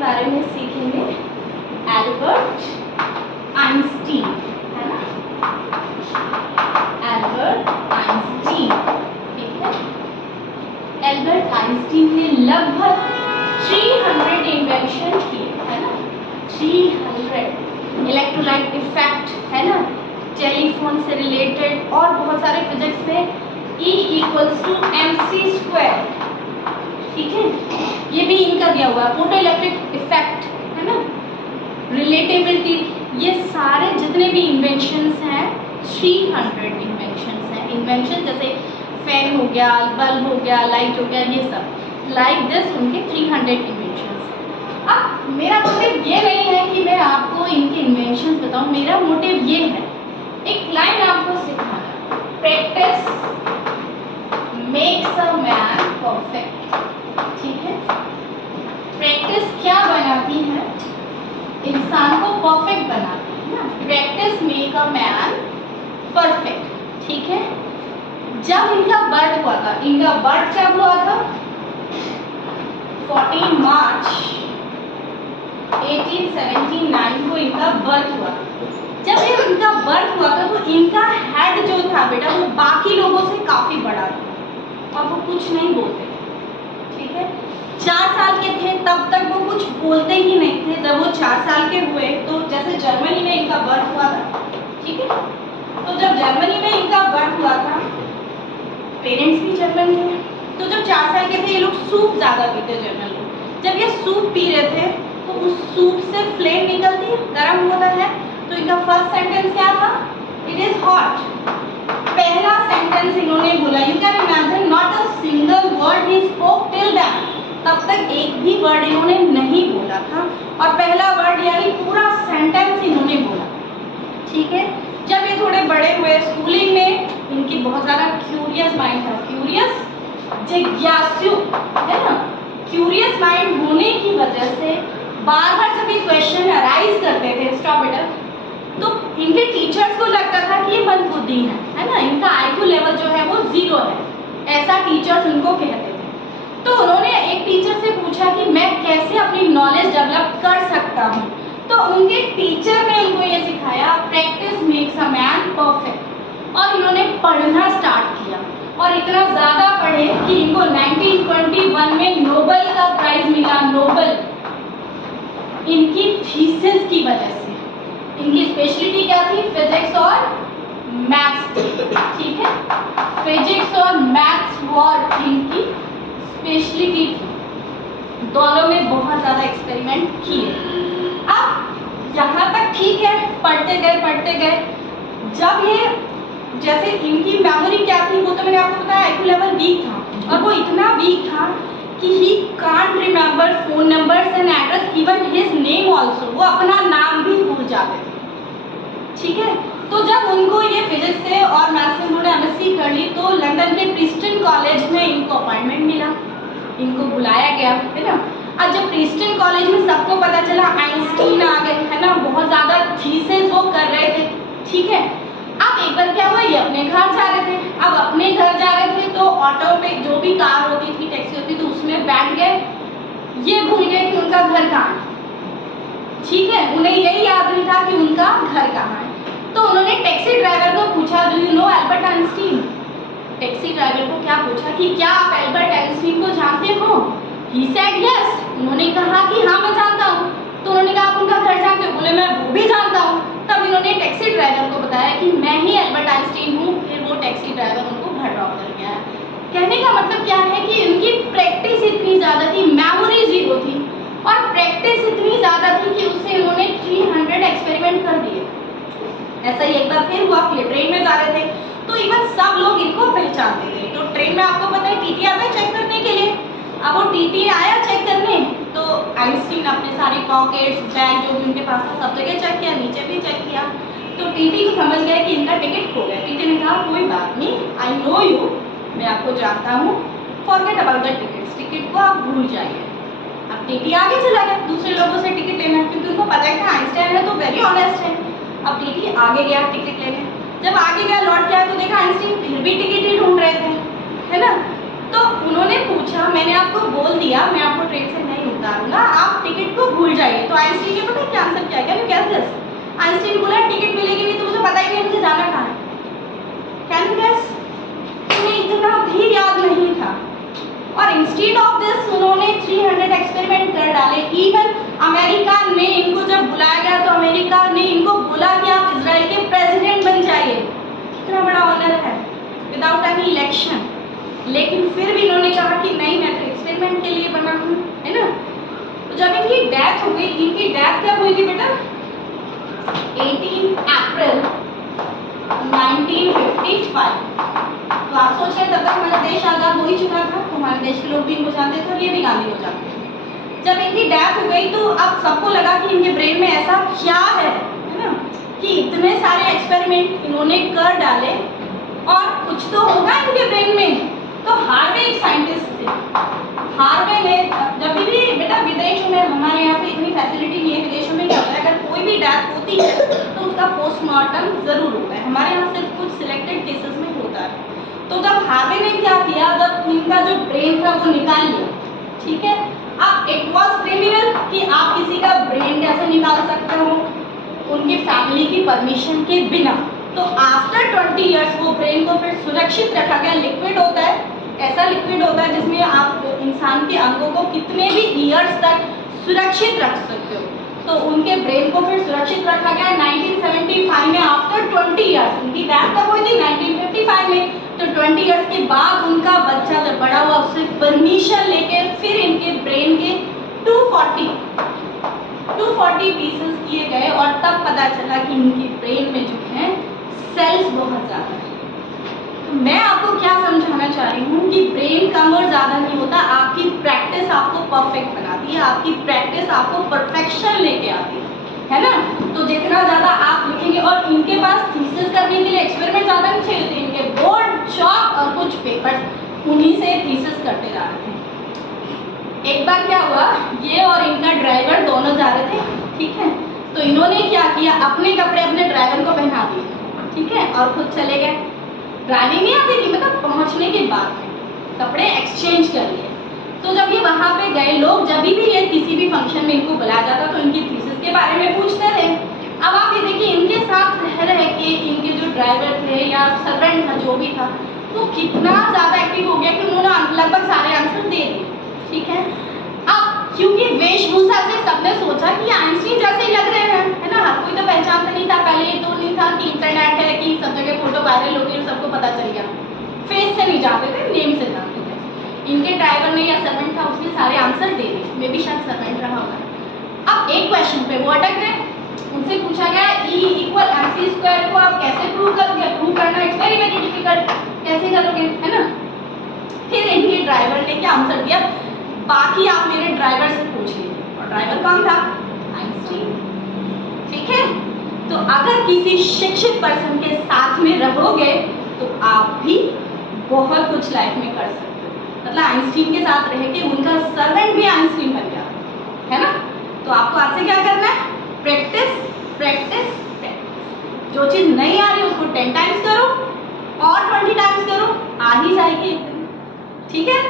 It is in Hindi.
बारे में सीखेंगे, एल्बर्ट आइंस्टीन, है ना, एल्बर्ट आइंस्टीन। ठीक है, एल्बर्ट आइंस्टीन ने लगभग 300 इन्वेंशन किए, है ना, 300। इलेक्ट्रोलाइट इफेक्ट, है ना, टेलीफोन से रिलेटेड और बहुत सारे फिजिक्स में E = mc²। ठीक है, ये भी इनका दिया हुआ है। फोटो इलेक्ट्रिक इफेक्ट, है ना, रिलेटिविटी, ये सारे जितने भी इन्वेंशंस हैं 300 इन्वेंशंस हैं। इन्वेंशन जैसे फैन हो गया, बल्ब हो गया, लाइट हो गया, ये सब लाइक दिस उनके 300 इन्वेंशंस। अब मेरा मोटिव ये नहीं है कि मैं आपको इनके इन्वेंशंस बताऊं, मेरा मोटिव ये है, एक लाइन आपको सिखाना, practice makes a man perfect. ठीक है, प्रैक्टिस क्या बनाती है, इंसान को परफेक्ट बनाती है ना, practice make a man perfect. ठीक है, जब इनका बर्थ हुआ था, इनका बर्थ कब हुआ था, 14 मार्च 1879 को इनका बर्थ हुआ। जब ये इनका बर्थ हुआ था तो इनका हेड जो था बेटा वो बाकी लोगों से काफी बड़ा था और वो कुछ नहीं बोलते थे। ठीक है, 4 साल के थे तब तक वो कुछ बोलते ही नहीं थे। जब वो 4 साल के हुए तो जैसे जर्मनी में इनका बर्थ हुआ था, ठीक है, तो जब जर्मनी में इनका बर्थ हुआ था, पेरेंट्स भी जर्मन थे, तो जब 4 साल के थे ये लोग सूप ज़्यादा पीते जर्मन लोग। जब ये सूप पी रहे थे तो उस सूप से फ्लेम निकलती है, गर्म होता है, तो इनका फर्स्ट सेंटेंस क्या था, इट इज हॉट। पहला सेंटेंस इन्होंने बोला, you can imagine not a single word he spoke till that, तब तक एक भी वर्ड इन्होंने नहीं बोला था और पहला वर्ड यानी पूरा सेंटेंस इन्होंने बोला। ठीक है, जब ये थोड़े बड़े हुए स्कूलिंग में इनकी बहुत ज़्यादा क्यूरियस माइंड था, क्यूरियस जिज्ञासु, है ना, क्यूरियस माइंड होने की वजह से बार बार जब ये क्वेश्चन अराइज करते थे, स्टॉप बेटा, तो इनके टीचर्स को लगता था कि ये मंदबुद्धि है ना, इनका IQ लेवल जो है वो 0 है, ऐसा टीचर्स उनको कहते थे। तो उन्होंने एक टीचर से पूछा कि मैं कैसे अपनी नॉलेज डेवलप कर सकता हूँ, तो उनके टीचर ने उनको ये सिखाया, practice makes a man perfect, और इन्होंने पढ़ना स्टार्ट किया और इतना ज़्यादा पढ़े कि इनको 1921 में नोबेल का प्राइज मिला, नोबेल, इनकी थीसिस की वजह से। इनकी स्पेशलिटी क्या थी, फिजिक्स और मैथ्स। ठीक है, फिजिक्स और मैथ्स और इनकी स्पेशलिटी थी, दोनों में बहुत ज़्यादा एक्सपेरिमेंट किए। अब यहाँ तक ठीक है, पढ़ते गए। जब ये जैसे इनकी मेमोरी क्या थी वो तो मैंने आपको बताया, IQ लेवल वीक था, और वो इतना वीक था कि he can't remember phone numbers and address, even his name also, वो अपना नाम भी भूल जाते थे। ठीक है, तो जब उनको ये फिजिक्स से और मैथ्स से उन्होंने MSc कर ली तो लंदन के प्रिस्टन कॉलेज में इनको अपॉइंटमेंट मिला, इनको बुलाया गया, है ना। अब जब प्रिस्टन कॉलेज में सबको पता चला आइंस्टीन आ गए, है ना, बहुत ज़्यादा थीसिस वो कर रहे थे। ठीक है, अब एक बार क्या हुआ, ये अपने घर जा रहे थे। अब अपने घर जा रहे थे तो ऑटो पे जो भी कार होती थी, टैक्सी होती थी, उसमें बैठ गए, ये भूल गए कि उनका घर कहाँ है। ठीक है, उन्हें यही याद नहीं था कि उनका घर कहाँ है। तो उन्होंने टैक्सी ड्राइवर को पूछा, do you know Albert Einstein. Taxi driver को क्या पूछा कि क्या आप एल्बर्ट आइंस्टीन को जानते हो। ही सेड यस, उन्होंने कहा कि हाँ मैं जानता हूँ। तो उन्होंने कहा आप उनका घर जानते हो, बोले मैं वो भी जानता हूँ। तब इन्होंने टैक्सी ड्राइवर को बताया कि मैं ही एल्बर्ट आइंस्टीन हूँ। फिर वो टैक्सी ड्राइवर उनको घर ड्रॉप कर गया। कहने का मतलब क्या है कि इनकी प्रैक्टिस इतनी ज़्यादा थी, मेमोरी 0 थी, और प्रैक्टिस इतनी ज़्यादा थी कि उससे इन्होंने 300 एक्सपेरिमेंट कर दिए। ऐसा ही एक बार फिर हुआ, ये ट्रेन में जा रहे थे तो इवन सब लोग इनको पहचानते थे। तो ट्रेन में आपको पता है TT आता है चेक करने के लिए। अब वो TT आया चेक करने, तो आइंस्टीन अपने सारे पॉकेट्स, बैग जो भी उनके पास था सब जगह चेक किया, नीचे भी चेक किया। तो TT को समझ गया कि इनका टिकट खो गया। TT ने कहा कोई बात नहीं, आई नो यू, मैं आपको जानता हूँ, forget about the tickets, ticket को आप भूल जाइए। अब TT आगे चला गया दूसरे लोगों से टिकट लेना, क्योंकि उनको पता ही था आइंस्टाइन है तो वेरी ऑनेस्ट है। अब TT आगे गया टिकट लेने, जब आगे गया लौट के आया तो देखा आइंस्टीन फिर भी टिकट ही ढूंढ रहे थे, है ना। तो उन्होंने पूछा, मैंने आपको बोल दिया मैं आपको ट्रेन से नहीं उतारूंगा, आप टिकट को तो आइंस्टीन ने पता है क्या आंसर क्या है? Can you guess this? Einstein बोला टिकट मिलेगी नहीं तो मुझे पता ही नहीं मुझे जाना कहाँ है। Can you guess? उन्हें इतना भी याद नहीं था और इंस्टीड ऑफ दिस उन्होंने 300 एक्सपेरिमेंट कर डाले। इवन अमेरिका ने इनको जब बुलाया गया तो अमेरिका ने इनको बोला कि आप इजराइल के प्रेसिडेंट बन जाइए। कितना बड़ा ऑनर है, विदाउट एनी इलेक्शन। लेकिन फिर भी इन्होंने कहा कि नहीं, मैं तो एक्सपेरिमेंट के लिए बना हूँ, है ना। तो जब इनकी डेथ हो गई, इनकी डेथ कब हुई थी बेटा? 18 अप्रैल 1955। तो आप सोच रहे तब तक हमारा देश आज़ाद हो ही चुका था, तो हमारे देश के लोग भी इनको जानते थे और ये भी गांधी हो जाते थे। जब इनकी डेथ हो गई तो अब सबको लगा कि इनके ब्रेन में ऐसा क्या है ना, कि इतने सारे एक्सपेरिमेंट इन्होंने कर डाले और कुछ तो होगा इनके ब्रेन में। तो हार्वे एक साइंटिस्ट थे। हार्वे ने जब भी बेटा विदेशों में, हमारे यहाँ पे इतनी फैसिलिटी नहीं है, विदेशों में क्या होता है, अगर कोई भी डेथ होती है तो उसका पोस्टमार्टम जरूर होता है। हमारे यहाँ सिर्फ कुछ सिलेक्टेड केसेस में होता है। तो जब हार्वे ने क्या किया, जब इनका जो ब्रेन था वो निकाल लिया, ठीक है। अब इट वाज क्रिमिनल कि आप किसी का ब्रेन कैसे निकाल सकते हो उनकी फैमिली की परमिशन के बिना। तो आफ्टर 20 इयर्स वो ब्रेन को फिर सुरक्षित रखा गया। लिक्विड होता है, ऐसा लिक्विड होता है जिसमें आप इंसान के अंगों को कितने भी ईयर्स तक सुरक्षित रख सकते हो। तो उनके ब्रेन को फिर सुरक्षित रखा गया 1975 में। आफ्टर 20 इयर्स, उनकी डेथ कब हुई थी? 1955 में। तो 20 इयर्स के बाद उनका बच्चा जब बड़ा हुआ उससे परमिशन लेके फिर इनके ब्रेन के 240 पीसेस किए गए और तब पता चला कि इनके ब्रेन में जो है सेल्स बहुत ज़्यादा है। तो मैं आपको क्या समझाना चाह रही हूँ कि ब्रेन कम और ज़्यादा नहीं होता, आपकी प्रैक्टिस आपको परफेक्ट बनाती है, आपकी प्रैक्टिस आपको परफेक्शन लेके आती है ना। तो जितना ज़्यादा आप लिखेंगे, और इनके पास थीसिस करने के लिए एक्सपेरिमेंट ज़्यादा नहीं चाहिए थे, इनके बोर्ड, चॉक और कुछ पेपर्स, उन्हीं से थीसिस करते जा रहे थे। एक बार क्या हुआ, ये और इनका ड्राइवर दोनों जा रहे थे, ठीक है। तो इन्होंने क्या किया, अपने कपड़े अपने ड्राइवर को पहना दिए, ठीक है, और खुद चले गए। ड्राइविंग नहीं आती थी, मतलब पहुंचने के बाद कपड़े एक्सचेंज कर लिए। तो जब ये वहाँ पे गए, लोग जब भी ये किसी भी फंक्शन में इनको बुलाया जाता तो इनकी थीसिस के बारे में पूछते थे। अब आप ये देखिए, इनके साथ रह के इनके जो ड्राइवर थे या सर्वेंट था जो भी था, वो कितना ज़्यादा एक्टिव हो गया कि उन्होंने लगभग सारे आंसर दे दिए, ठीक है। अब क्योंकि वेशभूषा से सबने सोचा कि आइंस्टीन जैसे ही लग रहे हैं, है ना, हर कोई तो पहचानता नहीं था। पहले ये तो नहीं था कि इंटरनेट है कि सब जगह फोटो वायरल हो गई और सबको पता चल गया। फेस से नहीं जानते थे, नेम से जानते थे। इनके ड्राइवर ने या सर्वेंट था, उसने सारे आंसर दे दिए, मे भी शायद सर्वेंट रहा होगा। अब एक क्वेश्चन पे वो अटक गए। उनसे पूछा गया E = mc² को आप कैसे प्रूव करोगे? प्रूव करना इट्स वेरी वेरी डिफिकल्ट, कैसे करोगे, है ना। फिर इनके ड्राइवर ने क्या आंसर दिया, बाकी आप मेरे ड्राइवर से पूछिए। और ड्राइवर कौन था? आइंस्टीन, ठीक है। तो अगर किसी शिक्षित पर्सन के साथ में रहोगे तो आप भी बहुत कुछ लाइफ में कर सकते हो। मतलब आइंस्टीन के साथ रह के उनका सर्वेंट भी आइंस्टीन बन गया, है ना। तो आपको आज से क्या करना है? Practice practice practice. जो चीज़ नहीं आ रही उसको 10 टाइम्स करो और 20 टाइम्स करो, आ ही जाएगी एक दिन, ठीक है।